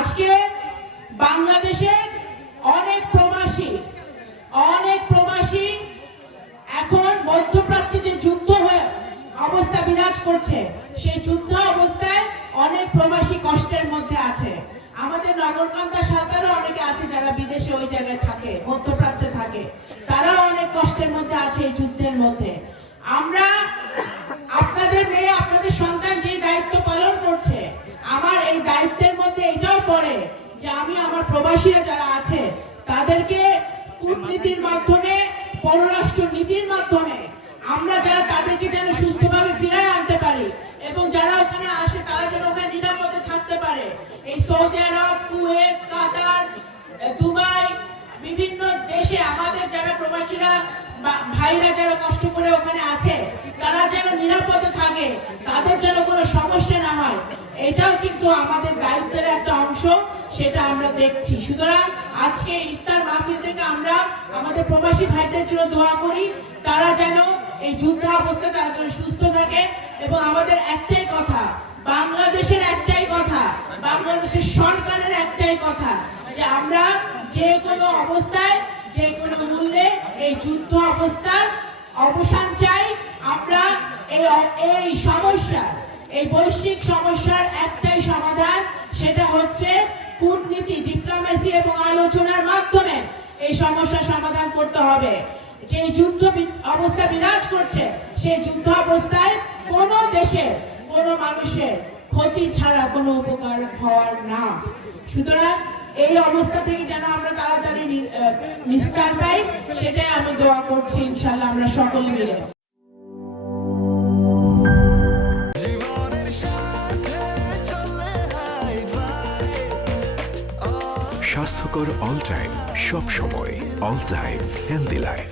আজকে বাংলাদেশের অনেক প্রবাসী এখন মধ্যপ্রাচ্যে যে যুদ্ধ অবস্থা বিরাজ করছে, সেই যুদ্ধ অবস্থায় অনেক প্রবাসী কষ্টের মধ্যে আছে। আমাদের নগরকান্দা সাঁতারও অনেকে আছে যারা বিদেশে ওই জায়গায় থাকে, মধ্যপ্রাচ্যে থাকে, তারাও অনেক কষ্টের মধ্যে আছে এই যুদ্ধের মধ্যে। আমরা আপনাদের মেয়ে, আপনাদের সন্তান যে দায়িত্ব পালন করছে, আমার এই দায়িত্বের মধ্যে এটাও পড়ে যে আমি আমার প্রবাসীরা যারা আছে তাদেরকে কূটনীতির মাধ্যমে, পররাষ্ট্র নীতির মাধ্যমে আমরা যারা তাদেরকে যেন সুস্থভাবে ফিরিয়ে আনতে পারি এবং যারা ওখানে আসে তারা যেন ওখানে নিরাপদে থাকতে পারে। এই সৌদি আরব, কুয়েত, কাতার, দুবাই, বিভিন্ন দেশে আমাদের যারা প্রবাসীরা ভাইরা যারা কষ্ট করে ওখানে আছে তারা যেন নিরাপদে থাকে, তাদের যেন কোনো সমস্যা না হয়, এটাও কিন্তু আমাদের দায়িত্বের একটা অংশ, সেটা আমরা দেখছি। সুতরাং আজকে ইফতার মাহফিল থেকে আমরা আমাদের প্রবাসী ভাইদের জন্য দোয়া করি, তারা যেন এই যুদ্ধ অবস্থায় তারা যেন সুস্থ থাকে। এবং আমাদের একটাই কথা, বাংলাদেশের একটাই কথা, বাংলাদেশের সরকারের একটাই কথা, যে আমরা যে কোনো অবস্থায়, যে কোনো মূল্যে এই যুদ্ধ অবস্থার অবসান চাই। আমরা এই সমস্যা, এই বৈশ্বিক সমস্যার একটাই সমাধান, সেটা হচ্ছে কূটনীতি, ডিপ্লোমেসি এবং আলোচনার মাধ্যমে এই সমস্যার সমাধান করতে হবে। যে যুদ্ধ অবস্থা বিরাজ করছে, সেই যুদ্ধ অবস্থায় কোনো দেশের, কোনো মানুষের ক্ষতি ছাড়া কোনো উপকার হওয়ার না। সুতরাং এই অবস্থা থেকে যেন আমরা তাড়াতাড়ি নিস্তার পাই, সেটাই আমি দোয়া করছি, ইনশাআল্লাহ আমরা সকলে মিলে। স্বাস্থ্যকর অল টাইম, সব সময় অল টাইম হেলদি লাইফ।